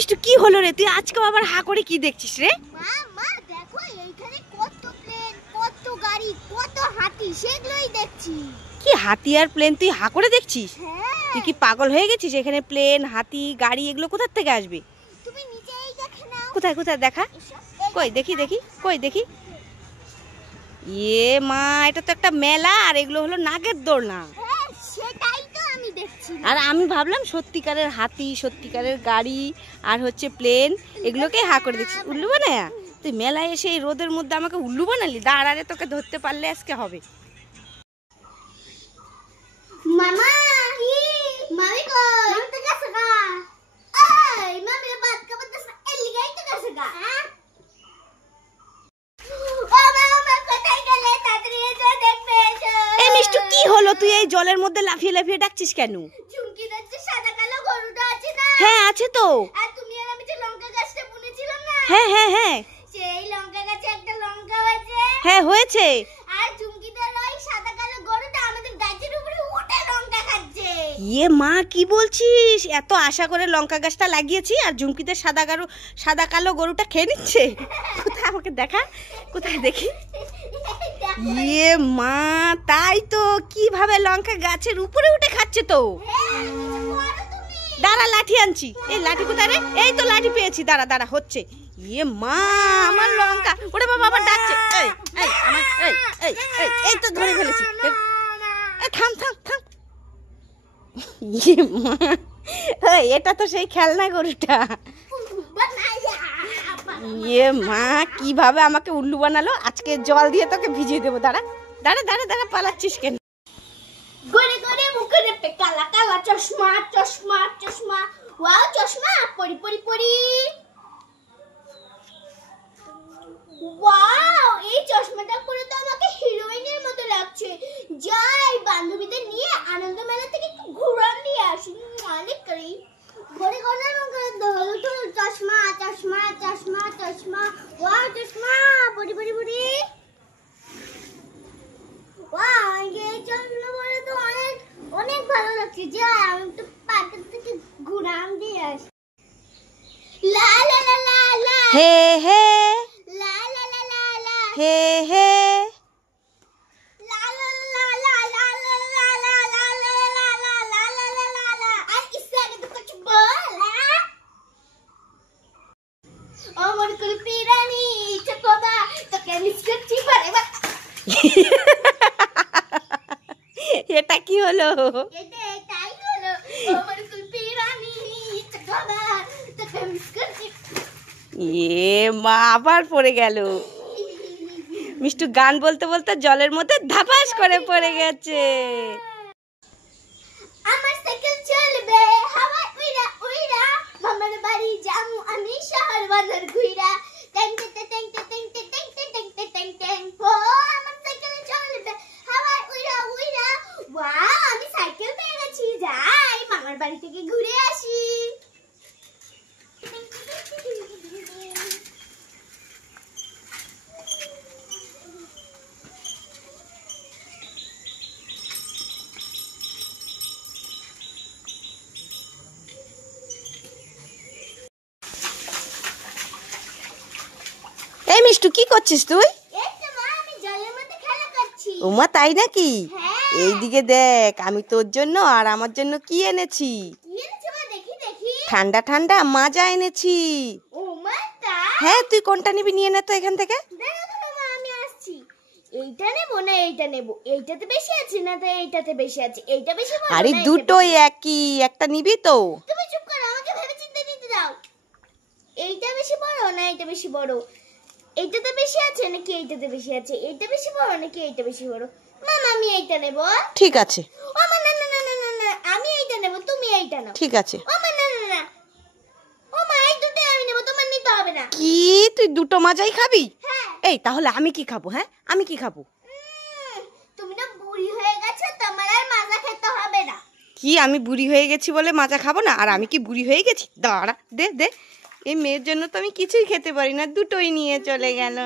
মিষ্টু কি হলো রে? তুই আজকে আবার হা করে কি দেখছিস রে? মা মা দেখো এইখানে কত প্লেন, কত গাড়ি, কত হাতি, সেগুলোই দেখছি। কি হাতি আর প্লেন তুই হা করে দেখছিস? হ্যাঁ। তুই কি পাগল হয়ে গেছিস? এখানে প্লেন, হাতি, গাড়ি এগুলো কোথা থেকে আসবে? তুমি নিজেই দেখে নাও। কোথায় কোথায় দেখা? কই দেখি দেখি, কই দেখি। ইয়ে মা, এটা তো একটা মেলা, আর এগুলো হলো নাগের দোলনা। হ্যাঁ সেটাই তো আমি দেখছি। আর আমি ভাবলাম সত্যিকারের হাতি, সত্যিকারের গাড়ি আর হচ্ছে প্লেন, এগুলোকে হা করে দেখছিস। উল্লু বানায়া তুই মেলায় এসে এই রোদের মধ্যে আমাকে উল্লু বানালি? দাঁড়ারে, তোকে ধরতে পারলে আজকে হবে। মামা মামি কই? মামি তো গেছে গা। এই মামি বাত কা বলতেছ এলি গাই তো গেছে গা। ও মামা কোথায় গেলে? তাড়াতাড়ি এসো, দেখবে এসো। এই মিষ্টু কি হলো? তুই এই জলের মধ্যে লাফিয়ে লাফিয়ে ডাকছিস কেন? ঝুমকি দেখতে সাদা কালো গরুটা আছে না? হ্যাঁ আছে তো। আর তুমি আর আমি যে লঙ্কা গাছটা বুনেছিলাম না? হ্যাঁ হ্যাঁ হ্যাঁ সেই লঙ্কা গাছে একটা লঙ্কা হয়েছে। হ্যাঁ হয়েছে। আর ঝুমকিদার ওই সাদা কালো গরুটা আমাদের গাছের উপরে উঠে লঙ্কা খাচ্ছে। ইয়ে মা, কি বলছিস? এত আশা করে লঙ্কা গাছটা লাগিয়েছি আর ঝুমকিতে সাদা কালো গরুটা খেয়ে নিচ্ছে? কোথায় আমাকে দেখা, কোথায় দেখি। ইয়ে মা, তাই তো, কিভাবে লঙ্কা গাছের উপরে উঠে খাচ্ছে তো। দাঁড়া, লাঠি আনছি। এই লাঠি কোথায় রে? এই তো লাঠি পেয়েছি, দাঁড়া দাঁড়া, হচ্ছে। ইয়ে মা, আমার লঙ্কা, ওরে বাবা আবার ডাকছে। এই এই আমার এই এই এই তো ধরে ফেলেছি। থাম থাম থাম। ইয়ে মা, এটা তো সেই খেলনা গরুটা। ইয়ে মা, কিভাবে আমাকে উল্লু বানালো। আজকে জল দিয়ে তোকে ভিজিয়ে দেবো। দাঁড়া দাঁড়া দাঁড়া দাঁড়া, পালাচ্ছিস কেন? গড়ে গড়ে মুখে রেপে কালা কালা চশমা চশমা চশমা। ওয়াও চশমা, পরি পরি পরি। ওয়াও, এই চশমাটা পরে তো আমাকে হিরোইনের মতো লাগছে। যাই বান্ধবীদের নিয়ে আনন্দ মেলা থেকে একটু ঘুরান দিয়ে আসি। মালিক করি গড়ে গড়ে মুখে দোল দোল চশমা চশমা চশমা চশমা। ওয়াও চশমা, পরি পরি পরি। ওয়াও, এই চশমা পরে তো অনেক অনেক ভালো লাগছে। যাই আমি একটু পার্কের থেকে ঘুরান দিয়ে আসি। লা লা লা লা লা হে হে লা লা লা লা লা হে হে। লা লা লা লা লা লা লা লা লা লা লা লা লা লা ला ला ला। আর इससे आगे तो कुछ बोल। অমর কুলপি রানী চকোবা তোকে মিস করছি বারে। এটা কি হলো? এটাই হলো অমর কুলপি রানী চকোবা তোকে মিস করছি। ইয়ে মা, আবার পড়ে গেল। মিষ্টু গান বলতে বলতে জলের মধ্যে ধাপাস করে পড়ে গেছে। আমার সাইকেল চলবে হাওয়া উইরা উইরা, মামার বাড়ি যামু আমি শহর বাজার ঘুইরা। ট্যাং ট্যাং ট্যাং ট্যাং ট্যাং ট্যাং ট্যাং ট্যাং ট্যাং ট্যাং। ও আমার সাইকেল চলবে হাওয়া উইরা উইরা। ওয়াও, আমি সাইকেল পেয়ে গেছি। যাই মামার বাড়ি থেকে ঘুরে আসি। এই মিষ্টু, কি করছিস তুই? এই তো মা, আমি জলের মধ্যে খেলা করছি। ওমা, তাই নাকি? হ্যাঁ। এইদিকে দেখ, আমি তোর জন্য আর আমার জন্য কি এনেছি। কি এনেছো মা? দেখি দেখি। ঠান্ডা ঠান্ডা মাজা এনেছি। ও মা, তাই? হ্যাঁ, তুই কোনটা নিবি নিয়ে নে তো এখান থেকে। দেখো তো মা, আমি আসছি। এইটা নেব না এইটা নেব? এইটাতে বেশি আছে না তো এইটাতে বেশি আছে? এইটা বেশি বড় আরে না এইটা দুটোই বেশি? একই, একটা নিবি তো। তুমি চুপ করো, আমাকে ভেবে চিন্তে দিতে দাও। এইটা বেশি বড় না এইটা বেশি বড়? এইটাতে বেশি আছে নাকি এইটাতে বেশি আছে? এইটা বেশি বড় নাকি এইটা বেশি বড়? মামা আমি এইটা নেব। ঠিক আছে। ও মা, না না না না না না, আমি এইটা নেব, তুমি এইটা নাও। ঠিক আছে। ও মা, না না না, ও মা, এই দুটোই আমি নেব, তোমার নিতে হবে না। কি, তুই দুটো মাজাই খাবি? হ্যাঁ। এই তাহলে আমি কি খাবো? হ্যাঁ, আমি কি খাবো? তুমি না বুড়ি হয়ে গেছো, তোমার আর মাজা খেতে হবে না। কি, আমি বুড়ি হয়ে গেছি বলে মাজা খাবো না? আর আমি কি বুড়ি হয়ে গেছি? দাঁড়া, দে দে। এই মেয়ের জন্য তো আমি কিছুই খেতে পারি না, দুটোই নিয়ে চলে গেল।